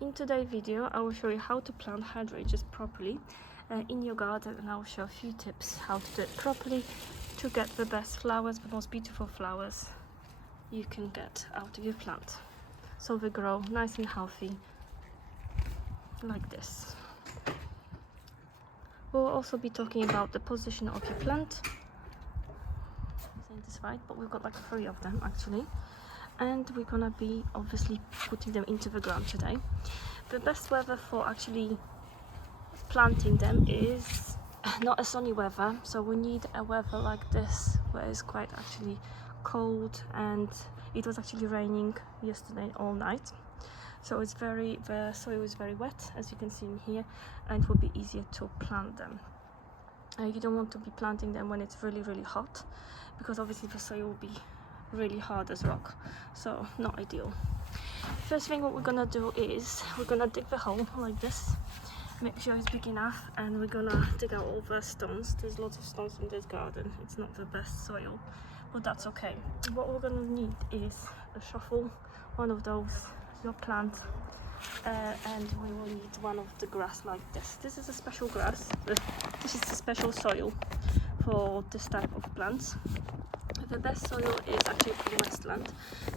In today's video, I will show you how to plant hydrangeas properly in your garden, and I will show a few tips how to do it properly to get the best flowers, the most beautiful flowers you can get out of your plant, so they grow nice and healthy like this. We'll also be talking about the position of your plant. Isn't this right? But we've got like 3 of them actually, and we're gonna be obviously putting them into the ground today. The best weather for actually planting them is not a sunny weather, so we need a weather like this where it's quite actually cold, and it was actually raining yesterday all night, so it's the soil is very wet, as you can see in here, and it will be easier to plant them. You don't want to be planting them when it's really hot, because obviously the soil will be really hard as rock, so not ideal. First thing what we're gonna do is we're gonna dig the hole like this, make sure it's big enough, and we're gonna dig out all the stones. There's lots of stones in this garden, it's not the best soil, but that's okay. What we're gonna need is a shovel, one of those, your plant, and we will need one of the grass like this. This is a special grass, this is a special soil for this type of plants. The best soil is actually from Westland,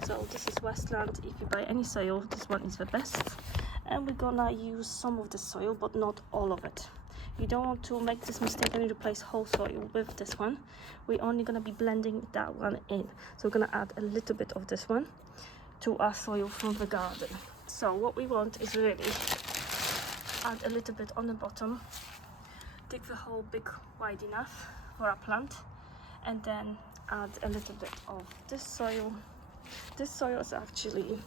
so this is Westland. If you buy any soil, this one is the best, and we're gonna use some of the soil but not all of it. You don't want to make this mistake and replace whole soil with this one. We're only gonna be blending that one in, so we're gonna add a little bit of this one to our soil from the garden. So what we want is really add a little bit on the bottom, dig the hole big, wide enough for our plant, and then add a little bit of this soil. This soil is actually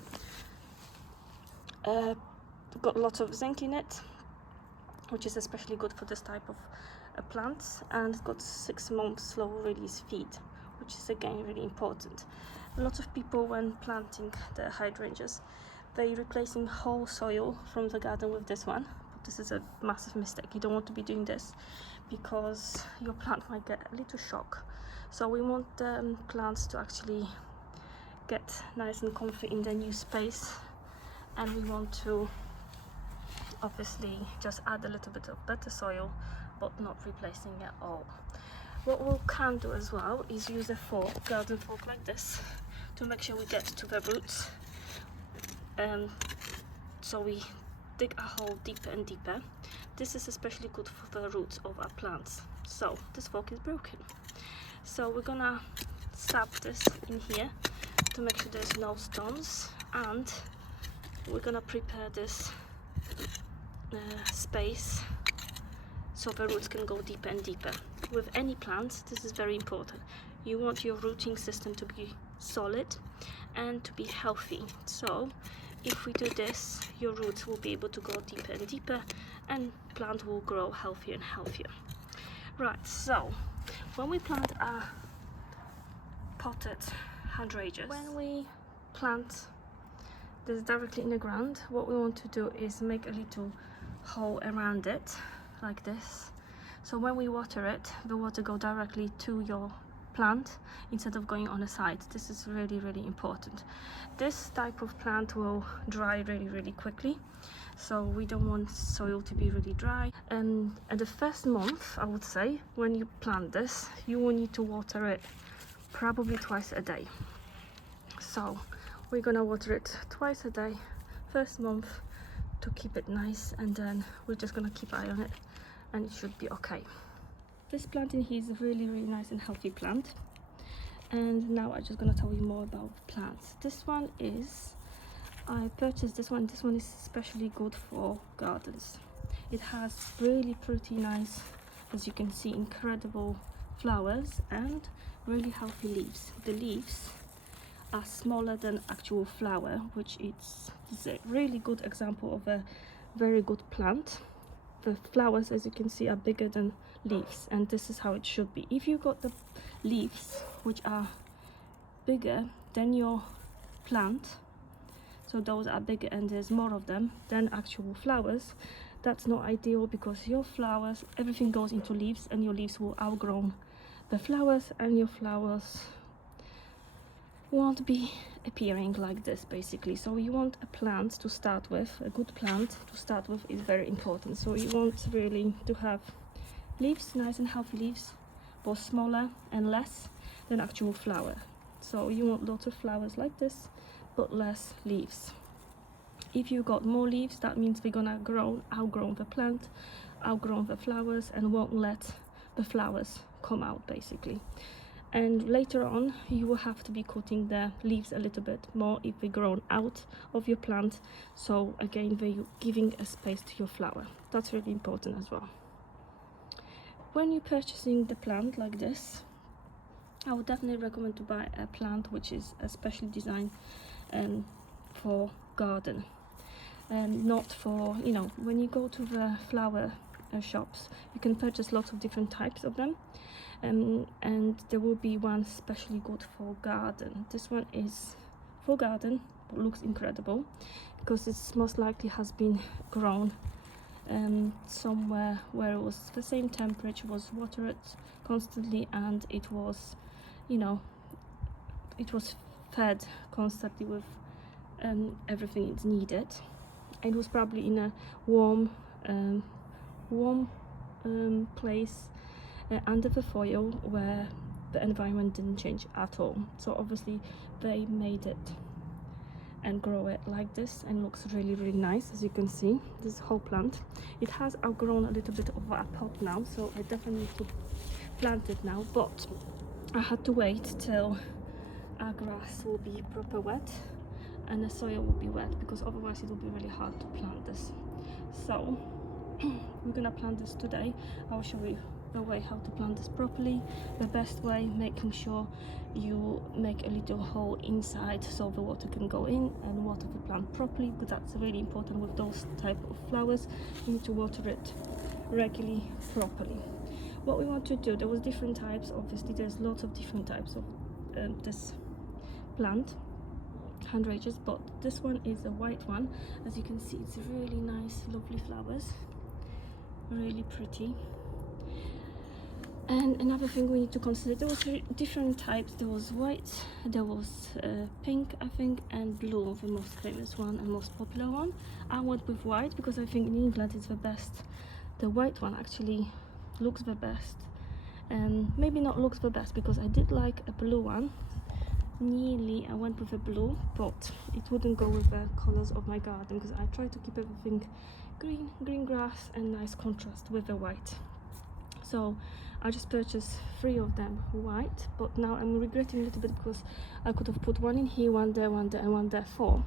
got lots of zinc in it, which is especially good for this type of plants, and it's got 6 months slow release feed, which is again really important. A lot of people, when planting the hydrangeas, they're replacing whole soil from the garden with this one, but this is a massive mistake. You don't want to be doing this, because your plant might get a little shock. So we want the plants to actually get nice and comfy in their new space, and we want to obviously just add a little bit of better soil, but not replacing it all. What we can do as well is use a fork, garden fork like this, to make sure we get to the roots. So we dig a hole deeper and deeper. This is especially good for the roots of our plants. So this fork is broken, so we're gonna stab this in here to make sure there's no stones, and we're gonna prepare this space so the roots can go deeper and deeper. With any plants, this is very important. You want your rooting system to be solid and to be healthy. So if we do this, your roots will be able to go deeper and deeper, and plant will grow healthier and healthier. Right, so when we plant our potted hydrangeas, when we plant this directly in the ground, what we want to do is make a little hole around it like this, so when we water it, the water go directly to your plant instead of going on the side. This is really important. This type of plant will dry really quickly, so we don't want soil to be really dry. And at the first month, I would say, when you plant this, you will need to water it probably twice a day. So we're gonna water it twice a day first month to keep it nice, and then we're just gonna keep eye on it, and it should be okay. This plant in here is a really nice and healthy plant. And now I'm just gonna tell you more about plants. This one is, I purchased this one. This one is especially good for gardens. It has really pretty nice, as you can see, incredible flowers and really healthy leaves. The leaves are smaller than actual flower, which is a really good example of a very good plant. The flowers, as you can see, are bigger than leaves, and this is how it should be. If you got the leaves which are bigger than your plant, so those are bigger and there's more of them than actual flowers, that's not ideal, because your flowers, everything goes into leaves, and your leaves will outgrow the flowers, and your flowers won't be appearing like this basically. So you want a plant to start with, a good plant to start with is very important. So you want really to have leaves, nice and healthy leaves, but smaller and less than actual flower. So you want lots of flowers like this, but less leaves. If you got more leaves, that means we're gonna outgrow the plant, outgrow the flowers, and won't let the flowers come out basically. And later on you will have to be cutting the leaves a little bit more if they're grown out of your plant. So again, they're giving a space to your flower. That's really important as well. When you're purchasing the plant like this, I would definitely recommend to buy a plant which is especially designed for garden, and not for, you know, when you go to the flower shops, you can purchase lots of different types of them, and there will be one especially good for garden. This one is for garden but looks incredible because it's most likely has been grown somewhere where it was the same temperature, was watered constantly, and it was, you know, it was fed constantly with everything it's needed. It was probably in a warm place under the foil where the environment didn't change at all. So obviously they made it and grow it like this, and looks really nice. As you can see, this whole plant, it has outgrown a little bit of a pot now, so I definitely need to plant it now, but I had to wait till our grass will be proper wet and the soil will be wet, because otherwise it will be really hard to plant this. So we're gonna plant this today. I'll show you the way how to plant this properly, the best way, making sure you make a little hole inside so the water can go in and water the plant properly, because that's really important with those type of flowers. You need to water it regularly, properly. What we want to do, there was different types, obviously there's lots of different types of this plant, hydrangeas, but this one is a white one. As you can see, it's really nice, lovely flowers, really pretty. And another thing we need to consider, there was different types. There was white, there was pink, I think, and blue, the most famous one and most popular one. I went with white because I think in England it's the best. The white one actually looks the best, and maybe not looks the best, because I did like a blue one. Nearly I went with a blue, but it wouldn't go with the colors of my garden, because I try to keep everything green grass and nice contrast with the white. So I just purchased 3 of them white, but now I'm regretting a little bit because I could have put one in here, one there, and one there, 4.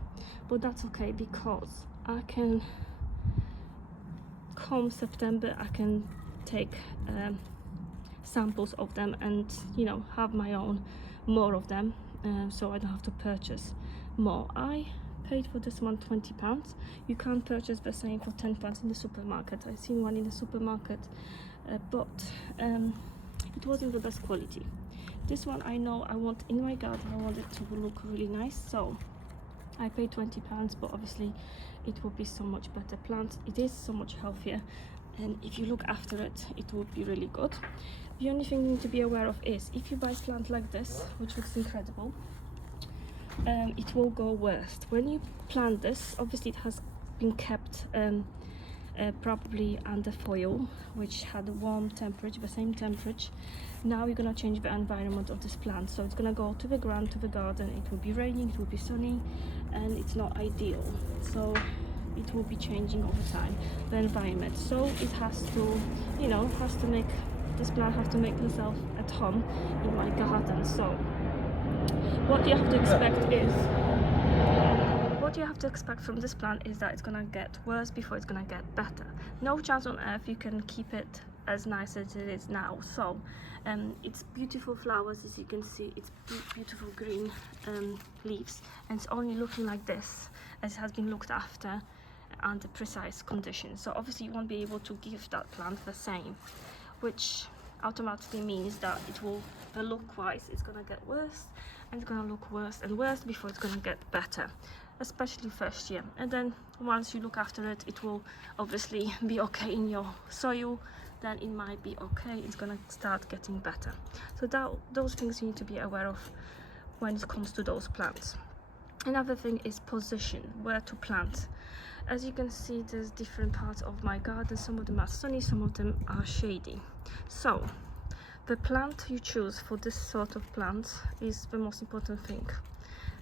But that's okay, because I can, come September, I can take samples of them and, you know, have my own more of them, so I don't have to purchase more. I paid for this one £20. You can't purchase the same for £10 in the supermarket. I've seen one in the supermarket, but it wasn't the best quality. This one I know I want in my garden, I want it to look really nice, so I paid £20, but obviously it will be so much better plant. It is so much healthier, and if you look after it, it will be really good. The only thing you need to be aware of is, if you buy a plant like this, which looks incredible, it will go worst. When you plant this, obviously it has been kept probably under foil, which had a warm temperature, the same temperature. Now you're gonna change the environment of this plant, so it's gonna go to the ground, to the garden. It will be raining, it will be sunny, and it's not ideal. So it will be changing over time, the environment. So it has to, you know, this plant has to make itself at home in my garden. So what you have to expect from this plant is that it's gonna get worse before it's gonna get better. No chance on earth you can keep it as nice as it is now. So it's beautiful flowers, as you can see, it's beautiful green leaves, and it's only looking like this as it has been looked after under precise conditions. So obviously you won't be able to give that plant the same, which automatically means that it will, the look wise, it's gonna get worse, and it's gonna look worse and worse before it's gonna get better, especially first year. And then once you look after it, it will obviously be okay in your soil, then it might be okay, it's gonna start getting better. So those things you need to be aware of when it comes to those plants. Another thing is position, where to plant. As you can see, there's different parts of my garden. Some of them are sunny, some of them are shady. So the plant you choose for this sort of plant is the most important thing,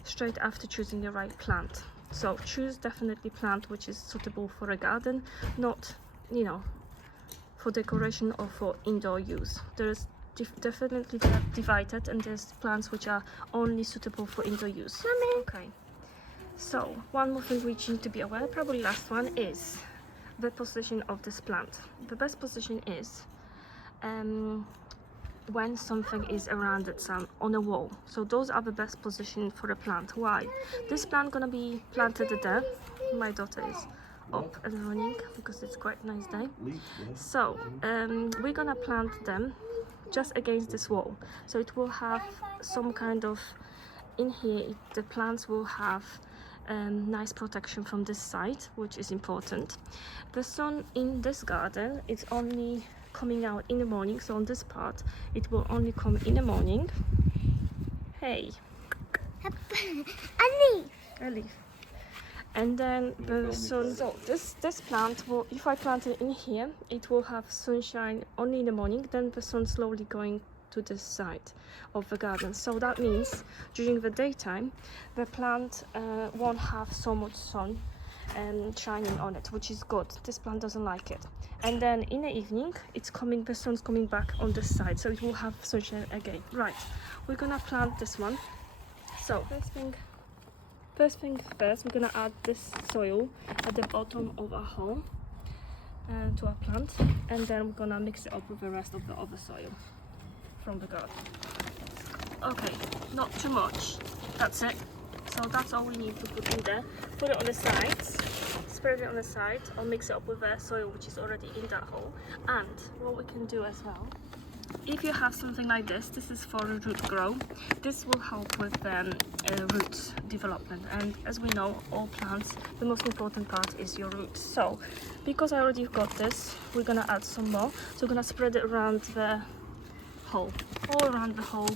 straight after choosing the right plant. So choose definitely plant which is suitable for a garden, not, you know, for decoration or for indoor use. There's definitely they are divided, and there's plants which are only suitable for indoor use. Okay, so one more thing which you need to be aware, probably last one, is the position of this plant. The best position is when something is around it, on a wall. So those are the best position for a plant. Why? This plant gonna be planted there. My daughter is up and running because it's quite a nice day. So we're gonna plant them just against this wall, so it will have some kind of, in here the plants will have nice protection from this side, which is important. The sun in this garden is only coming out in the morning, so on this part it will only come in the morning. Hey, a leaf. And then the sun, so this plant will, if I plant it in here, it will have sunshine only in the morning, then the sun slowly going to this side of the garden. So that means during the daytime the plant won't have so much sun shining on it, which is good. This plant doesn't like it. And then in the evening it's coming, the sun's coming back on this side, so it will have sunshine again. Right, we're gonna plant this one. So first thing first, we're gonna add this soil at the bottom of our hole to our plant, and then we're gonna mix it up with the rest of the other soil from the garden. Okay, not too much, that's it. So that's all we need to put in there. Put it on the sides, spread it on the side, or mix it up with the soil which is already in that hole. And what we can do as well, if you have something like this is for a root grow. This will help with root development, and as we know, all plants, the most important part is your roots. So because I already got this, we're gonna add some more. So we're gonna spread it around the hole, all around the hole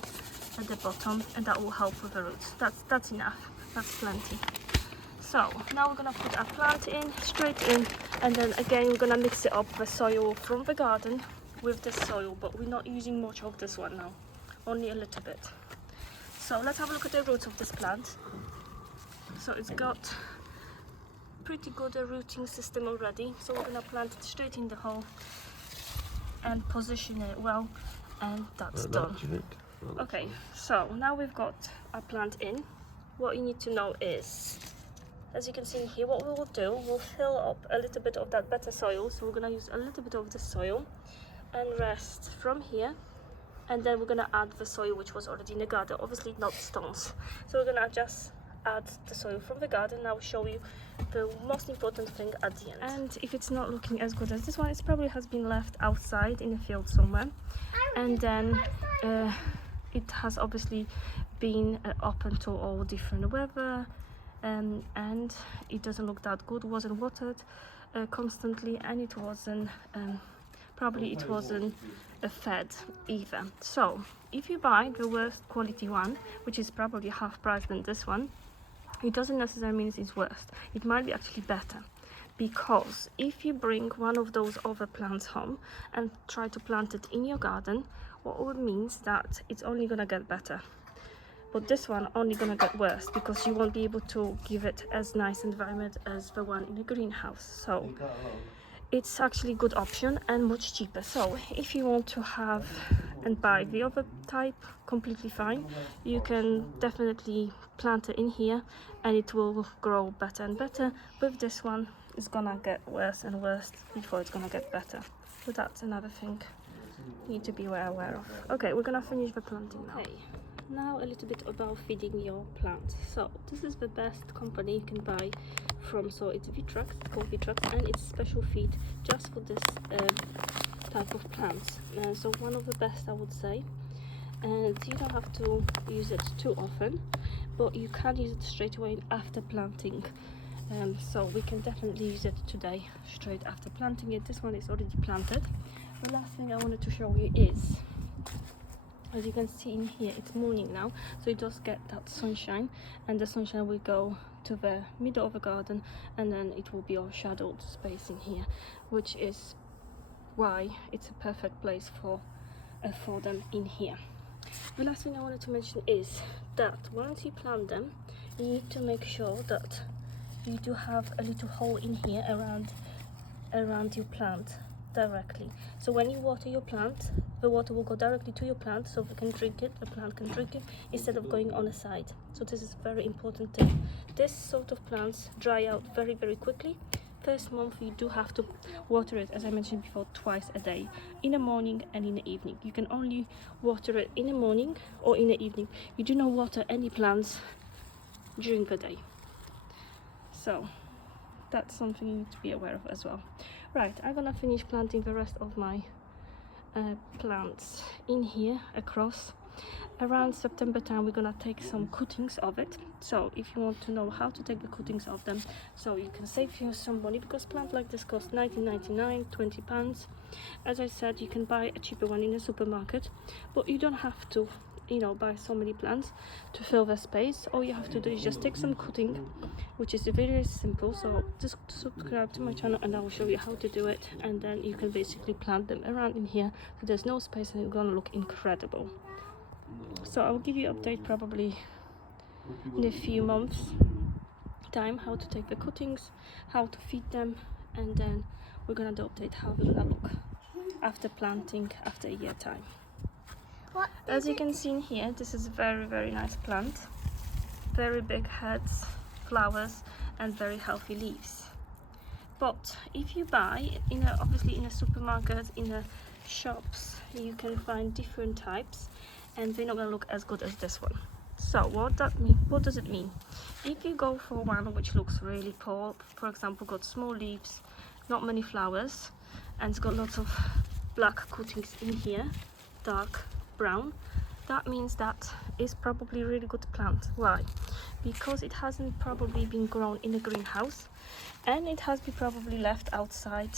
at the bottom, and that will help with the roots. That's enough, that's plenty. So now we're gonna put our plant in, straight in, and then again we're gonna mix it up with soil from the garden with this soil, but we're not using much of this one now, only a little bit. So let's have a look at the roots of this plant. So it's got pretty good rooting system already, so we're gonna plant it straight in the hole and position it well, and that's done. Okay, so now we've got our plant in. What you need to know is, as you can see here, what we will do, we'll fill up a little bit of that better soil. So we're gonna use a little bit of the soil and rest from here, and then we're gonna add the soil which was already in the garden, obviously not stones. So we're gonna just add the soil from the garden. I'll show you the most important thing at the end. And if it's not looking as good as this one, it probably has been left outside in a field somewhere, and then it has obviously been open to all different weather, and it doesn't look that good, wasn't watered constantly, and it wasn't probably it wasn't fed either. So if you buy the worst quality one, which is probably half price than this one, it doesn't necessarily mean it's worse. It might be actually better, because if you bring one of those other plants home and try to plant it in your garden, what would means that it's only gonna get better, but this one only gonna get worse, because you won't be able to give it as nice environment as the one in the greenhouse. So it's actually a good option and much cheaper. So if you want to have and buy the other type, completely fine. You can definitely plant it in here and it will grow better and better. With this one, it's gonna get worse and worse before it's gonna get better. So that's another thing you need to be aware of. Okay, we're gonna finish the planting now. Okay, now a little bit about feeding your plants. So this is the best company you can buy from. So it's HYDRANGEA, it's called HYDRANGEA, and it's special feed just for this type of plants. So one of the best, I would say. And you don't have to use it too often, but you can use it straight away after planting. So we can definitely use it today straight after planting it. This one is already planted. The last thing I wanted to show you is As you can see in here, it's morning now, so it does get that sunshine, and the sunshine will go to the middle of the garden, and then it will be all shadowed space in here, which is why it's a perfect place for them in here. The last thing I wanted to mention is that once you plant them, you need to make sure that you do have a little hole in here around your plant directly. So when you water your plant, the water will go directly to your plant, so we can drink it, the plant can drink it, instead of going on the side. So this is a very important thing. This sort of plants dry out very, very quickly. First month you do have to water it, as I mentioned before, twice a day, in the morning and in the evening. You can only water it in the morning or in the evening. You do not water any plants during the day. So that's something you need to be aware of as well. Right, I'm gonna finish planting the rest of my plants in here across. Around September time we're gonna take some cuttings of it. So if you want to know how to take the cuttings of them, so you can save you some money, because plant like this costs £19.99, £20. As I said, you can buy a cheaper one in a supermarket, but you don't have to, you know, buy so many plants to fill the space. All you have to do is just take some cutting, which is very simple. So just subscribe to my channel and I will show you how to do it, and then you can basically plant them around in here, so there's no space and it's gonna look incredible. So I'll give you an update probably in a few months time how to take the cuttings, how to feed them, and then we're gonna do update how they're gonna look after planting after a year time. As you can see in here, this is a very, very nice plant. Very big heads, flowers, and very healthy leaves. But if you buy, obviously in a supermarket, in the shops, you can find different types, and they're not going to look as good as this one. So what does it mean? If you go for one which looks really poor, for example, got small leaves, not many flowers, and it's got lots of black cuttings in here, dark brown, that means that is probably a really good plant. Why? Because it hasn't probably been grown in a greenhouse, and it has been probably left outside